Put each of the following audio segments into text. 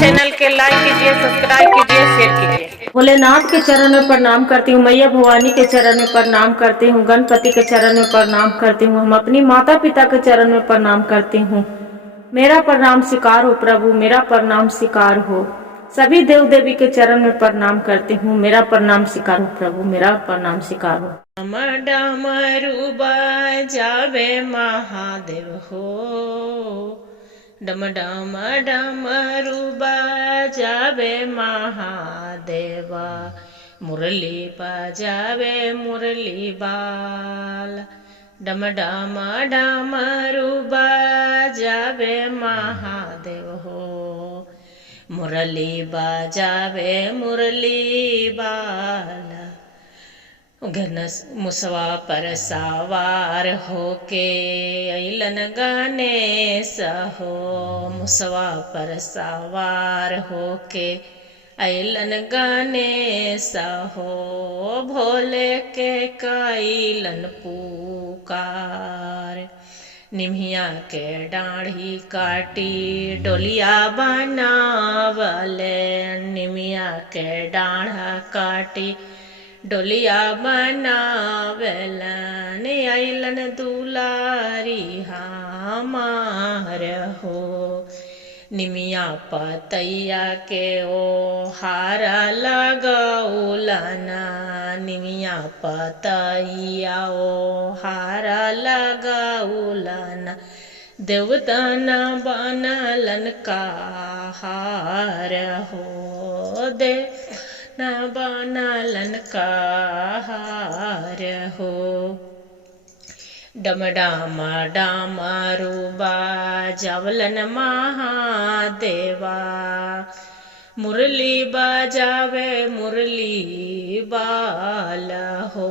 Channel के लाइक कीजिए, subscribe कीजिए, शेयर कीजिए। भोलेनाथ के चरण में प्रणाम करती हूँ, मैया भवानी के चरण में प्रणाम करती हूँ, गणपति के चरण में प्रणाम करती हूँ, हम अपनी माता पिता के चरण में प्रणाम करती हूँ। मेरा प्रणाम स्वीकार हो प्रभु, मेरा प्रणाम स्वीकार हो। सभी देव देवी के चरण में प्रणाम करती हूँ, मेरा प्रणाम स्वीकार हो प्रभु, मेरा प्रणाम स्वीकार हो। डमरू बजावे महादेव हो, डम डम डमरू बजावे महादेवा, मुरली बजावे मुरली बाल। डम डम डमरू बजावे महादेव हो, मुरली बजावे मुरली बाल। घनस मुसवा पर सवार होके अइलन गणेश हो, मुसवा पर सवार होके अइलन गणेश हो, भोले के कैलन पुकार। निमिया के डाढ़ी काटी डोलिया बनावले, निमिया के डाढ़ा काटी डोलिया बनावेलन, अइलन दुलारी हमार हो। निमिया पतैया के ओ हारा लगौलन, निमिया पतैया ओ हारा लगौलन, देवतन बनलन कहार हो, दे न बनलन कहार हो। डम डम डमरू बजावलन महादेवा, मुरली बजावे मुरली बाल हो,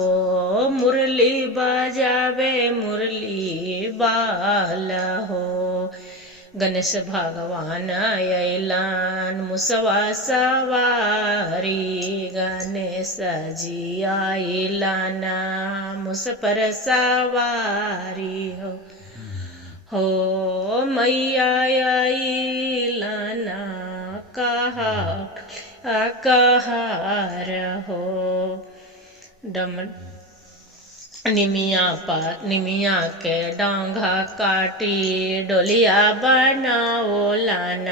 मुरली बजावे मुरली बाल हो। गणेश भगवान अइलन मुसवा सवारी, गणेश जी अइलन मुस पर सवारी हो मैया अइलन कहार हो। डम निमिया के डांगा काटी डोलिया बनाओलन,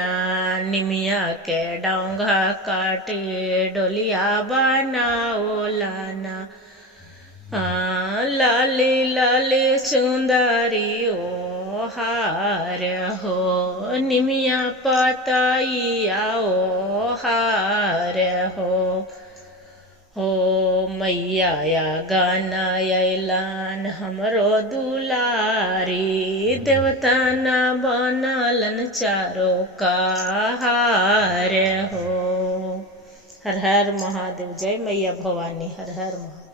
निमिया के डांगा काटी डोलिया बनाओलन, लाली लाली सुंदरी ओ हार हो, निमिया पतैया ओ हार हो। मैया गान अइलन हमरो दुलारी, देवतन बनलन चारो कहार हो। हर हर महादेव, जय मैया भवानी, हर हर महादेव।